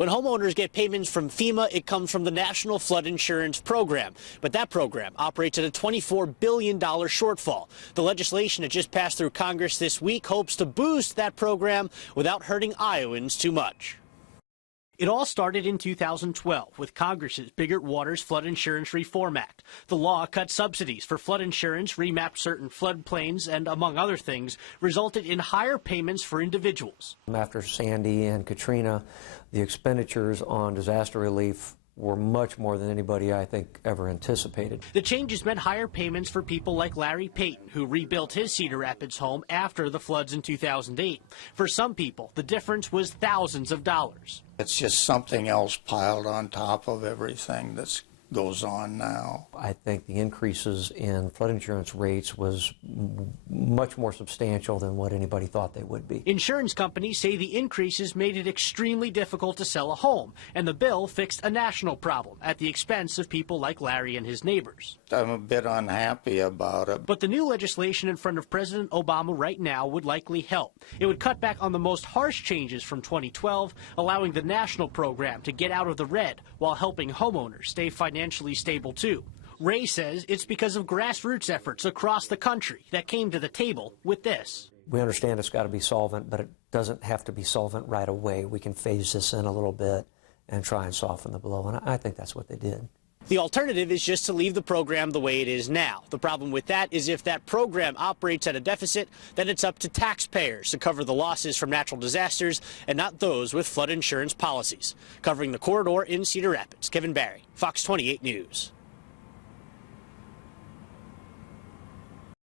When homeowners get payments from FEMA, it comes from the National Flood Insurance Program. But that program operates at a $24 billion shortfall. The legislation that just passed through Congress this week hopes to boost that program without hurting Iowans too much. It all started in 2012 with Congress's Biggert-Waters Flood Insurance Reform Act. The law cut subsidies for flood insurance, remapped certain floodplains, and, among other things, resulted in higher payments for individuals. After Sandy and Katrina, the expenditures on disaster relief were much more than anybody, I think, ever anticipated. The changes meant higher payments for people like Larry Peyton, who rebuilt his Cedar Rapids home after the floods in 2008. For some people, the difference was thousands of dollars. It's just something else piled on top of everything that goes on now. I think the increases in flood insurance rates was much more substantial than what anybody thought they would be. Insurance companies say the increases made it extremely difficult to sell a home, and the bill fixed a national problem at the expense of people like Larry and his neighbors. I'm a bit unhappy about it. But the new legislation in front of President Obama right now would likely help. It would cut back on the most harsh changes from 2012, allowing the national program to get out of the red while helping homeowners stay financially stable too. Ray says it's because of grassroots efforts across the country that came to the table with this. We understand it's got to be solvent, but it doesn't have to be solvent right away. We can phase this in a little bit and try and soften the blow, and I think that's what they did. The alternative is just to leave the program the way it is now. The problem with that is if that program operates at a deficit, then it's up to taxpayers to cover the losses from natural disasters and not those with flood insurance policies. Covering the corridor in Cedar Rapids, Kevin Barry, Fox 28 News.